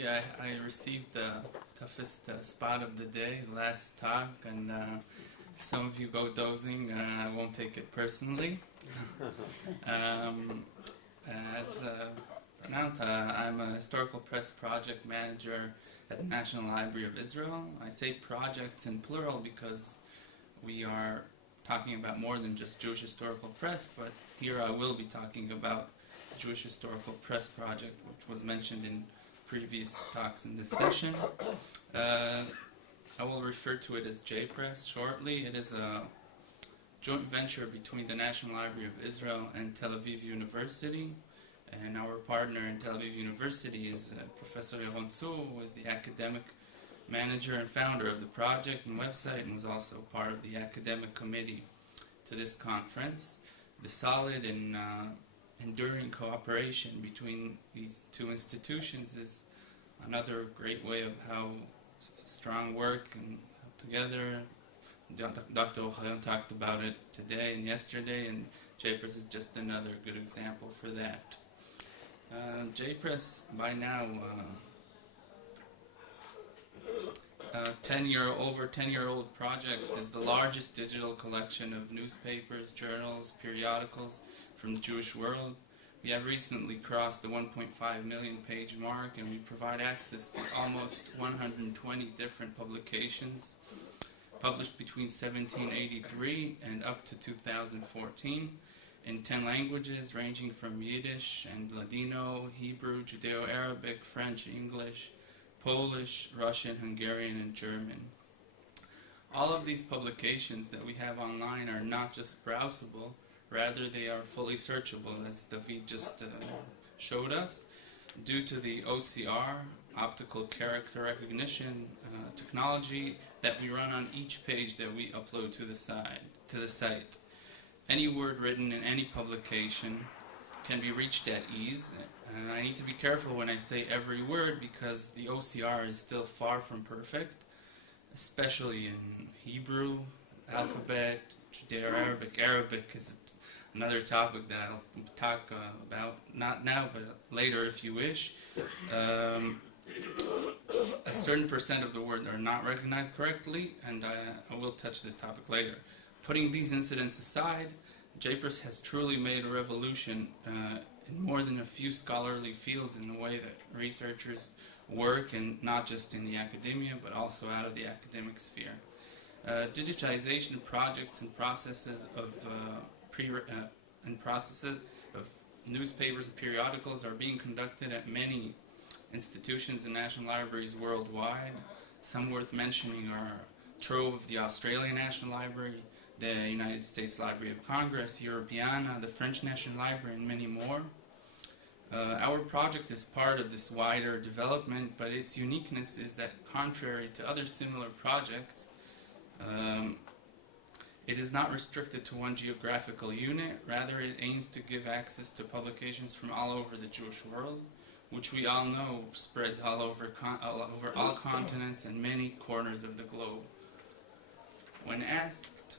Today I received the toughest spot of the day, last talk, and if some of you go dozing, I won't take it personally. As announced, I'm a historical press project manager at the National Library of Israel. I say projects in plural because we are talking about more than just Jewish Historical Press, but here I will be talking about Jewish Historical Press project, which was mentioned in previous talks in this session. I will refer to it as JPRESS shortly. It is a joint venture between the National Library of Israel and Tel Aviv University. And our partner in Tel Aviv University is Professor Yaron Tzur, who is the academic manager and founder of the project and website, and was also part of the academic committee to this conference. The solid and enduring cooperation between these two institutions is another great way of how strong work and together. Dr. Ochayon talked about it today and yesterday, and JPRESS is just another good example for that. JPRESS, by now, over 10-year-old project, is the largest digital collection of newspapers, journals, periodicals from the Jewish world. We have recently crossed the 1.5 million page mark, and we provide access to almost 120 different publications published between 1783 and up to 2014 in 10 languages ranging from Yiddish and Ladino, Hebrew, Judeo-Arabic, French, English, Polish, Russian, Hungarian, and German. All of these publications that we have online are not just browsable, rather they are fully searchable, as David just showed us, due to the OCR, optical character recognition technology that we run on each page that we upload to the site. Any word written in any publication can be reached at ease. I need to be careful when I say every word because the OCR is still far from perfect, especially in Hebrew, alphabet, Judeo-Arabic. Arabic is another topic that I'll talk about, not now, but later if you wish. A certain percent of the words are not recognized correctly, and I will touch this topic later. Putting these incidents aside, JPRESS has truly made a revolution in more than a few scholarly fields in the way that researchers work, and not just in the academia, but also out of the academic sphere. Digitization projects and processes of newspapers and periodicals are being conducted at many institutions and national libraries worldwide. Some worth mentioning are Trove of the Australian National Library, the United States Library of Congress, Europeana, the French National Library, and many more. Our project is part of this wider development, but its uniqueness is that contrary to other similar projects, it is not restricted to one geographical unit. Rather, it aims to give access to publications from all over the Jewish world, which we all know spreads all over all continents and many corners of the globe. When asked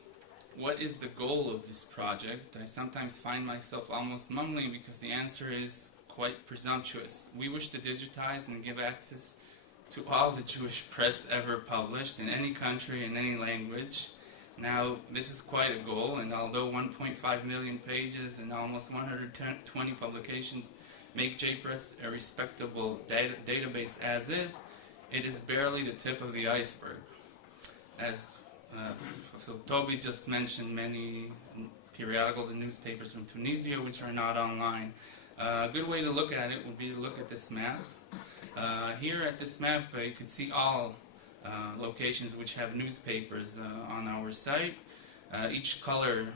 what is the goal of this project, I sometimes find myself almost mumbling because the answer is quite presumptuous. We wish to digitize and give access to all the Jewish press ever published in any country in any language. Now, this is quite a goal, and although 1.5 million pages and almost 120 publications make JPRESS a respectable database as is, it is barely the tip of the iceberg. As so Toby just mentioned many periodicals and newspapers from Tunisia which are not online. A good way to look at it would be to look at this map. Here at this map you can see all locations which have newspapers on our site. Each color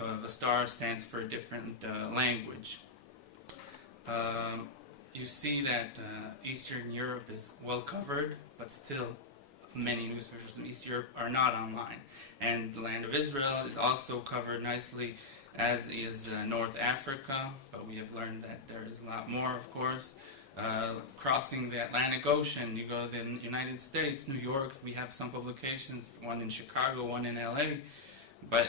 of a star stands for a different language. You see that Eastern Europe is well covered, but still many newspapers from East Europe are not online. And the land of Israel is also covered nicely, as is North Africa, but we have learned that there is a lot more, of course. Crossing the Atlantic Ocean, you go to the United States, New York, we have some publications, one in Chicago, one in LA, but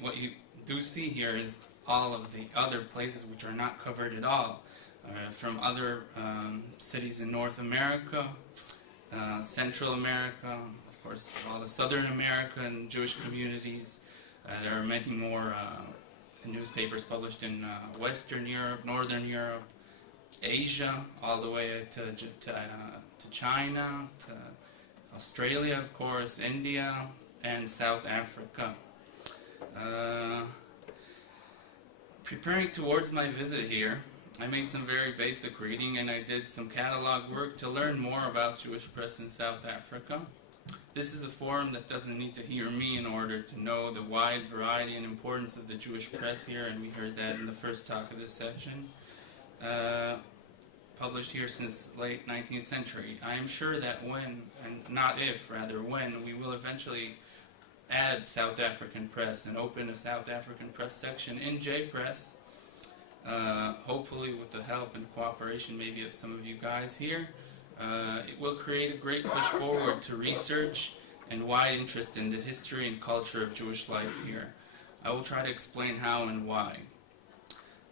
what you do see here is all of the other places which are not covered at all. from other cities in North America, Central America, of course, all the Southern American Jewish communities. There are many more newspapers published in Western Europe, Northern Europe, Asia, all the way to China, to Australia, of course, India, and South Africa. Preparing towards my visit here, I made some very basic reading, and I did some catalog work to learn more about Jewish press in South Africa. This is a forum that doesn't need to hear me in order to know the wide variety and importance of the Jewish press here, and we heard that in the first talk of this section. Published here since late 19th century. I am sure that when, and not if, rather when, we will eventually add South African press and open a South African press section in JPRESS, hopefully with the help and cooperation maybe of some of you guys here. It will create a great push forward to research and wide interest in the history and culture of Jewish life here. I will try to explain how and why.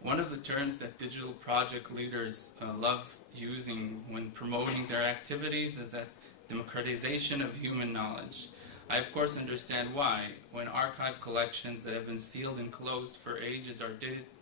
One of the terms that digital project leaders love using when promoting their activities is that democratization of human knowledge. I of course understand why. When archive collections that have been sealed and closed for ages are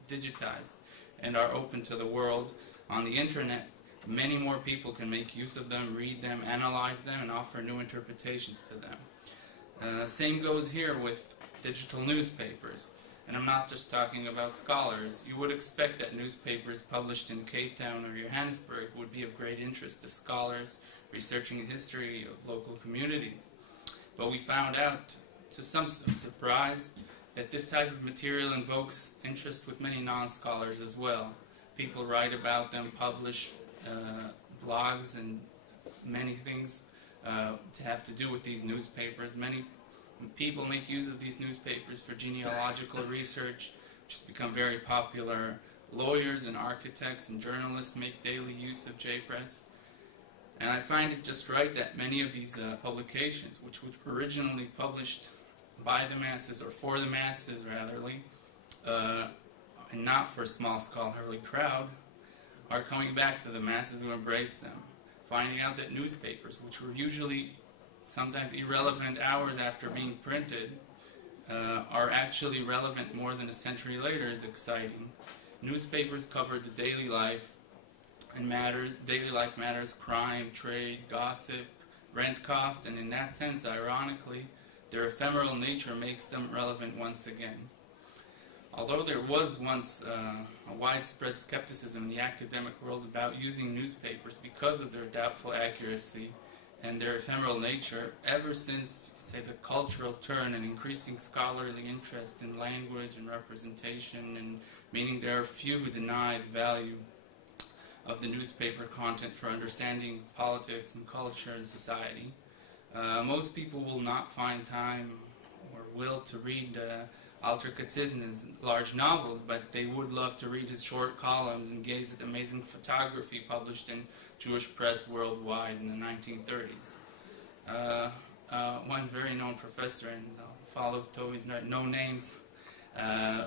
digitized and are open to the world on the internet, many more people can make use of them, read them, analyze them, and offer new interpretations to them. Same goes here with digital newspapers. And I'm not just talking about scholars. You would expect that newspapers published in Cape Town or Johannesburg would be of great interest to scholars researching the history of local communities. But we found out, to some surprise, that this type of material invokes interest with many non-scholars as well. People write about them, publish blogs and many things to have to do with these newspapers. Many people make use of these newspapers for genealogical research, which has become very popular. Lawyers and architects and journalists make daily use of JPRESS. And I find it just right that many of these publications, which were originally published by the masses, or for the masses ratherly, and not for a small scholarly crowd, are coming back to the masses who embrace them, finding out that newspapers, which were usually sometimes irrelevant hours after being printed, are actually relevant more than a century later is exciting. Newspapers covered the daily life and daily life matters, crime, trade, gossip, rent cost, and in that sense, ironically, their ephemeral nature makes them relevant once again. Although there was once a widespread skepticism in the academic world about using newspapers because of their doubtful accuracy and their ephemeral nature, ever since, say, the cultural turn and increasing scholarly interest in language and representation, and meaning there are few who deny the value of the newspaper content for understanding politics and culture and society, most people will not find time or will to read Alter Katzizna's large novel, but they would love to read his short columns and gaze at amazing photography published in Jewish press worldwide in the 1930s. One very known professor, and I'll follow Toby's no names,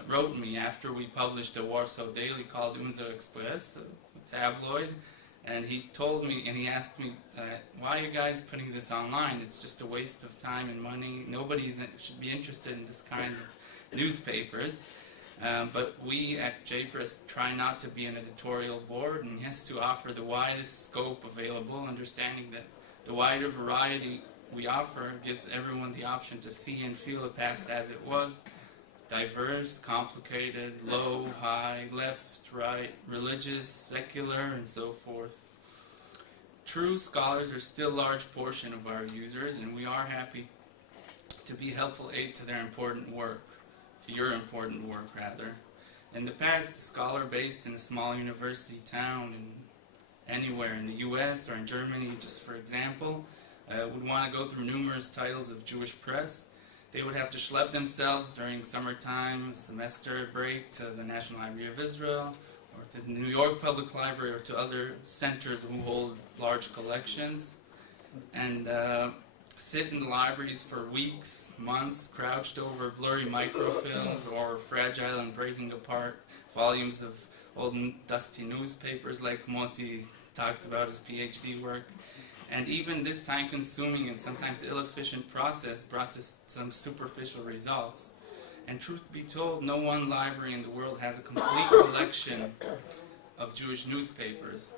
wrote me after we published a Warsaw daily called Unser Express, a tabloid, and he told me, and he asked me, why are you guys putting this online? It's just a waste of time and money. Nobody should be interested in this kind of newspapers. But we at JPRESS try not to be an editorial board, and yes, to offer the widest scope available, understanding that the wider variety we offer gives everyone the option to see and feel the past as it was, diverse, complicated, low, high, left, right, religious, secular, and so forth. True scholars are still a large portion of our users, and we are happy to be helpful aid to their important work, to your important work, rather. In the past, a scholar based in a small university town, anywhere in the US or in Germany, just for example, would want to go through numerous titles of Jewish press. They would have to schlep themselves during summertime, semester break, to the National Library of Israel, or to the New York Public Library, or to other centers who hold large collections, and sit in the libraries for weeks, months, crouched over blurry microfilms or fragile and breaking apart volumes of old dusty newspapers like Moti talked about his PhD work. And even this time-consuming and sometimes ill-efficient process brought us some superficial results. And truth be told, no one library in the world has a complete collection of Jewish newspapers.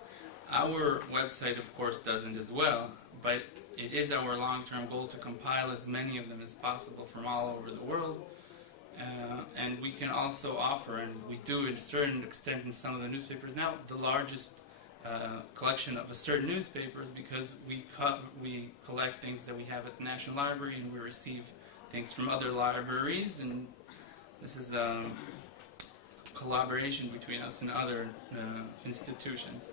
Our website, of course, doesn't as well, but it is our long-term goal to compile as many of them as possible from all over the world. And we can also offer, and we do to a certain extent in some of the newspapers now, the largest collection of a certain newspapers, because we collect things that we have at the National Library, and we receive things from other libraries, and this is a collaboration between us and other institutions.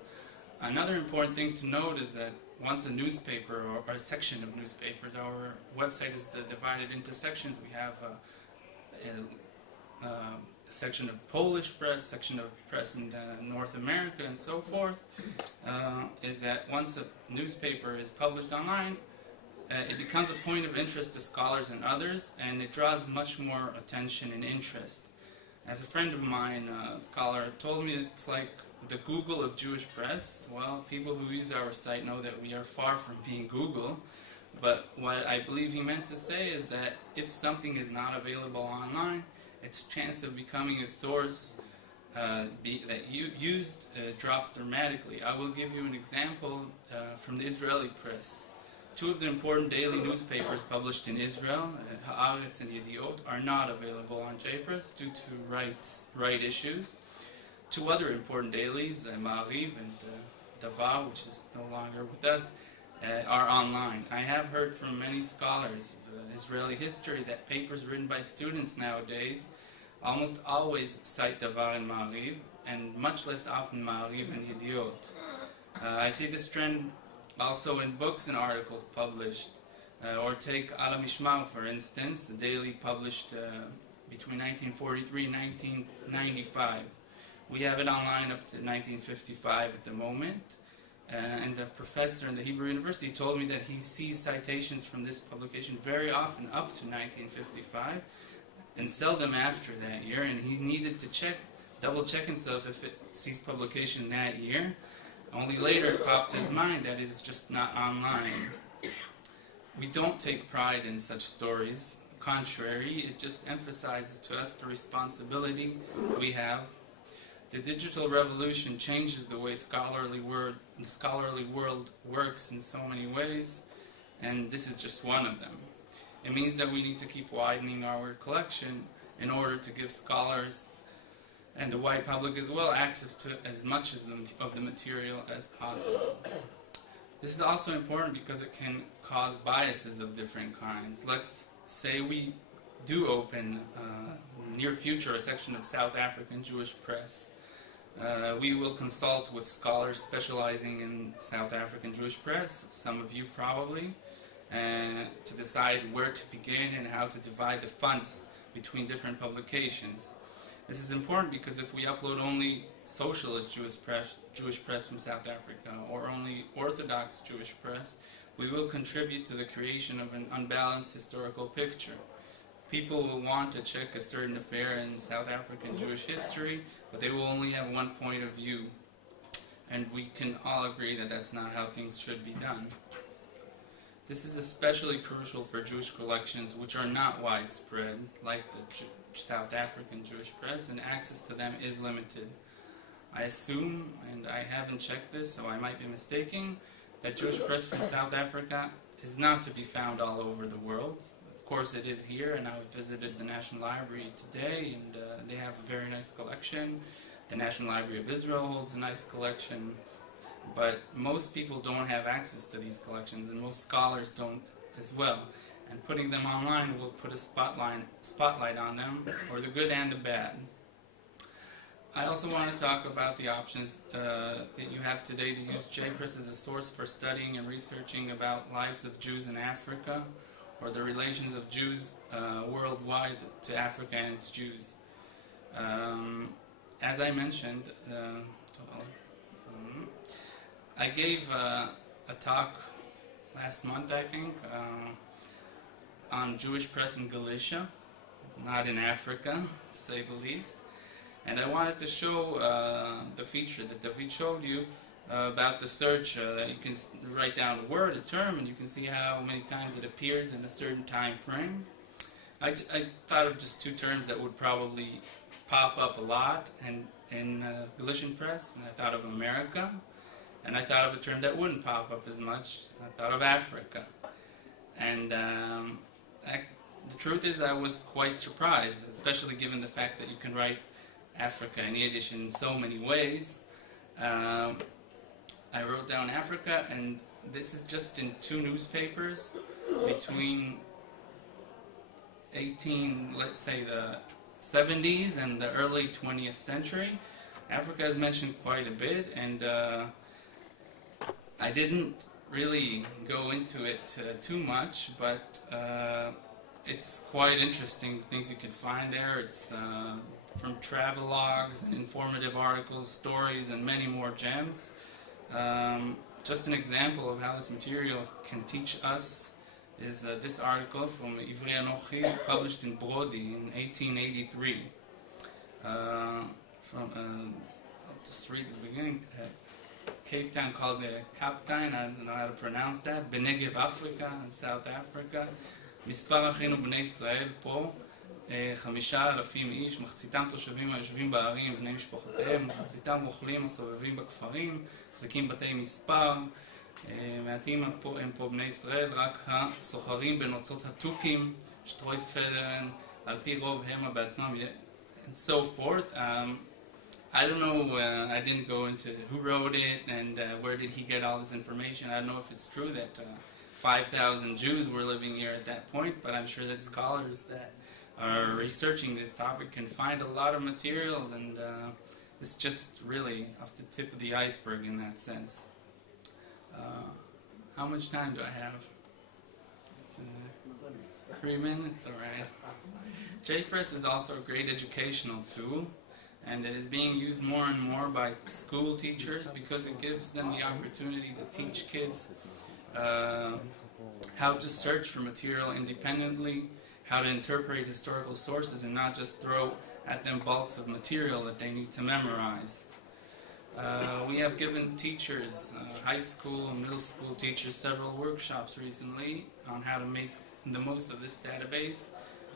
Another important thing to note is that once a newspaper or a section of newspapers, our website is divided into sections. We have a section of Polish press, section of press in North America, and so forth, is that once a newspaper is published online, it becomes a point of interest to scholars and others, and it draws much more attention and interest. As a friend of mine, a scholar, told me it's like the Google of Jewish press. Well, people who use our site know that we are far from being Google, but what I believe he meant to say is that if something is not available online, its chance of becoming a source used drops dramatically. I will give you an example from the Israeli press. Two of the important daily newspapers published in Israel, Haaretz and Yediot, are not available on JPRESS due to right issues. Two other important dailies, Ma'ariv and Davar, which is no longer with us, are online. I have heard from many scholars of Israeli history that papers written by students nowadays almost always cite Davar and Ma'ariv, and much less often Ma'ariv and Yediot. I see this trend also in books and articles published, or take Al Mishmar, for instance, a daily published between 1943 and 1995. We have it online up to 1955 at the moment, and the professor in the Hebrew University told me that he sees citations from this publication very often up to 1955, and seldom after that year, and he needed to double-check himself if it sees publication that year. Only later it popped to his mind that it's just not online. We don't take pride in such stories. Contrary, it just emphasizes to us the responsibility we have. The digital revolution changes the way the scholarly world works in so many ways, and this is just one of them. It means that we need to keep widening our collection in order to give scholars and the wide public as well access to as much of the material as possible. This is also important because it can cause biases of different kinds. Let's say we do open near future a section of South African Jewish press. We will consult with scholars specializing in South African Jewish press, some of you probably, to decide where to begin and how to divide the funds between different publications. This is important because if we upload only socialist Jewish press from South Africa, or only Orthodox Jewish press, we will contribute to the creation of an unbalanced historical picture. People will want to check a certain affair in South African Jewish history, but they will only have one point of view. And we can all agree that that's not how things should be done. This is especially crucial for Jewish collections which are not widespread, like the South African Jewish press, and access to them is limited. I assume, and I haven't checked this, so I might be mistaken, that Jewish press from South Africa is not to be found all over the world. Of course it is here, and I visited the National Library today, and they have a very nice collection. The National Library of Israel holds a nice collection, but most people don't have access to these collections, and most scholars don't as well. And putting them online will put a spotlight on them for the good and the bad. I also want to talk about the options that you have today to use JPRESS as a source for studying and researching about lives of Jews in Africa, or the relations of Jews worldwide to Africa and its Jews. As I mentioned, I gave a talk last month, I think, on Jewish press in Galicia, not in Africa, to say the least. And I wanted to show the feature that David showed you about the search, that you can write down a word, a term, and you can see how many times it appears in a certain time frame. I thought of just two terms that would probably pop up a lot in Galician press, and I thought of America, and I thought of a term that wouldn't pop up as much. I thought of Africa. And the truth is I was quite surprised, especially given the fact that you can write Africa in Yiddish in so many ways. I wrote down Africa, and this is just in two newspapers between let's say the 70s and the early 20th century. Africa is mentioned quite a bit, and I didn't really go into it too much, but it's quite interesting, the things you could find there. It's from travelogues and informative articles, stories, and many more gems. Just an example of how this material can teach us is this article from Ivri Anochi, published in Brody in 1883. I'll just read the beginning. Cape Town, called the Captain, I don't know how to pronounce that, Benegev Africa, in South Africa. מספר אחינו בני ישראל פה 5,000 איש, מחציתם תושבים היושבים בערים ובני משפחותיהם, מחציתם רוכלים הסובבים בכפרים, מחזיקים בתי מספר, מעטים הם פה בני ישראל, רק הסוחרים בנוצות התוכים, שטרויס פדרן, על פי רוב המה בעצמם, and so forth. I don't know, I didn't go into who wrote it and where did he get all this information. I don't know if it's true that 5,000 Jews were living here at that point, but I'm sure that scholars that are researching this topic can find a lot of material, and it's just really off the tip of the iceberg in that sense. How much time do I have? 3 minutes? All right. JPRESS is also a great educational tool, and it is being used more and more by school teachers because it gives them the opportunity to teach kids how to search for material independently, how to interpret historical sources and not just throw at them bulks of material that they need to memorize. We have given teachers, high school and middle school teachers, several workshops recently on how to make the most of this database.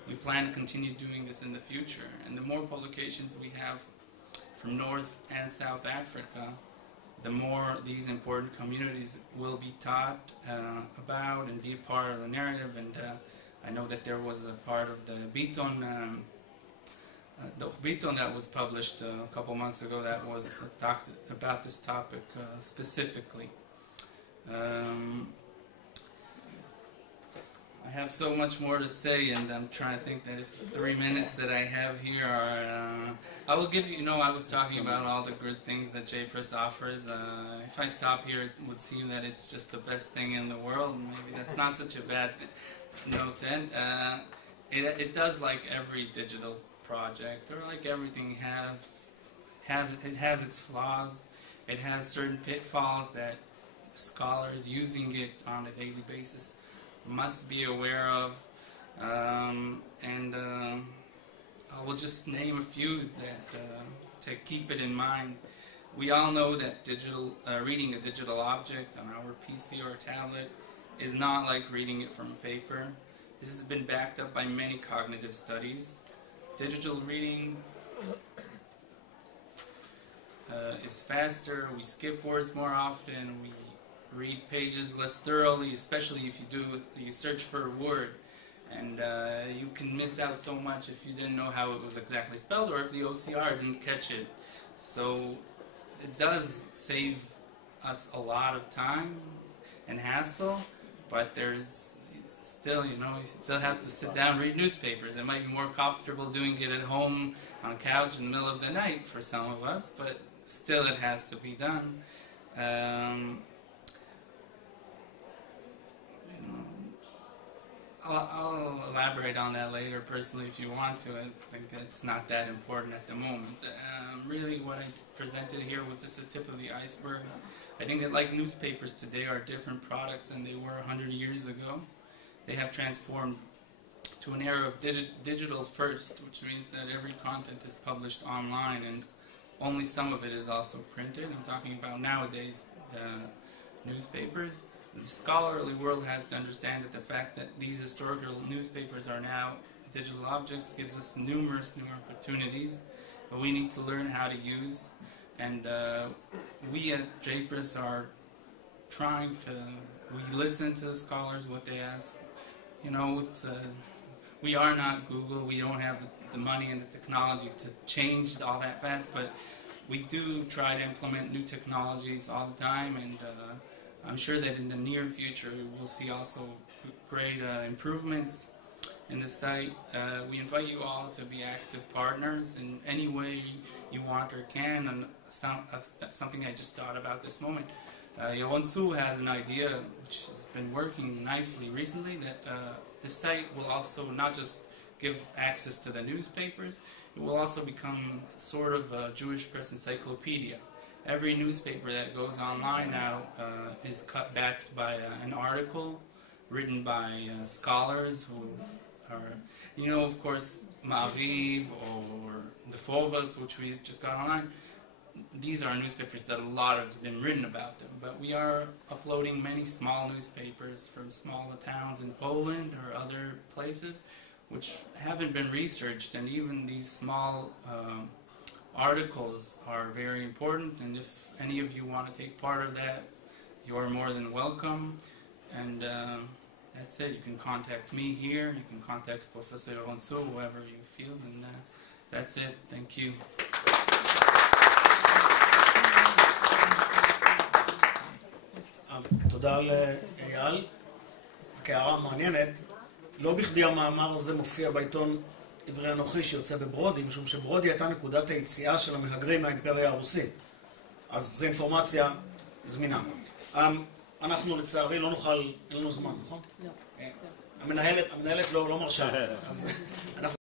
We plan to continue doing this in the future, and the more publications we have from North and South Africa, the more these important communities will be taught about and be a part of the narrative. And I know that there was a part of the Biton that was published a couple months ago that was talked about this topic specifically. I have so much more to say, and I'm trying to think that if the 3 minutes that I have here are... I will give you, I was talking about all the good things that JPRESS offers. If I stop here, it would seem that it's just the best thing in the world. Maybe that's not such a bad note. And it does, like every digital project, or like everything, it has its flaws. It has certain pitfalls that scholars using it on a daily basis must be aware of, and I will just name a few that to keep it in mind. We all know that reading a digital object on our PC or tablet is not like reading it from paper. This has been backed up by many cognitive studies. Digital reading is faster, we skip words more often, we read pages less thoroughly, especially if you search for a word, and you can miss out so much if you didn't know how it was exactly spelled, or if the OCR didn't catch it. So it does save us a lot of time and hassle, but there's still, you still have to sit down and read newspapers. It might be more comfortable doing it at home on a couch in the middle of the night for some of us, but still it has to be done. I'll elaborate on that later personally if you want to. I think it's not that important at the moment. Really what I presented here was just the tip of the iceberg. I think that like newspapers today are different products than they were 100 years ago. They have transformed to an era of digital first, which means that every content is published online and only some of it is also printed. I'm talking about nowadays newspapers. The scholarly world has to understand that the fact that these historical newspapers are now digital objects gives us numerous new opportunities that we need to learn how to use. And we at JPRESS are trying to, we listen to the scholars, what they ask. You know, it's we are not Google, we don't have the money and the technology to change all that fast, but we do try to implement new technologies all the time, and I'm sure that in the near future we'll see also great improvements in the site. We invite you all to be active partners in any way you want or can, and something I just thought about this moment. Yehonsu has an idea which has been working nicely recently, that the site will also not just give access to the newspapers, it will also become sort of a Jewish press encyclopedia. Every newspaper that goes online now is backed by an article written by scholars who are, you know, of course, Ma'ariv or the Forwards, which we just got online. These are newspapers that a lot have been written about them, but we are uploading many small newspapers from smaller towns in Poland or other places which haven't been researched, and even these small articles are very important, and if any of you want to take part of that, you are more than welcome. And that's it. You can contact me here, you can contact Professor Yehonsu, whoever you feel, and that's it. Thank you. תודה לאייל. כהערה מעניינת, לא בכדי המאמר הזה מופיע בעיתון עברי אנוכי שיוצא בברודי, משום שברודי הייתה נקודת היציאה של המהגרים מהאימפריה הרוסית. אז זו אינפורמציה זמינה. אנחנו לצערי לא נוכל, אין לנו זמן, נכון? לא. המנהלת לא מרשה. אז אנחנו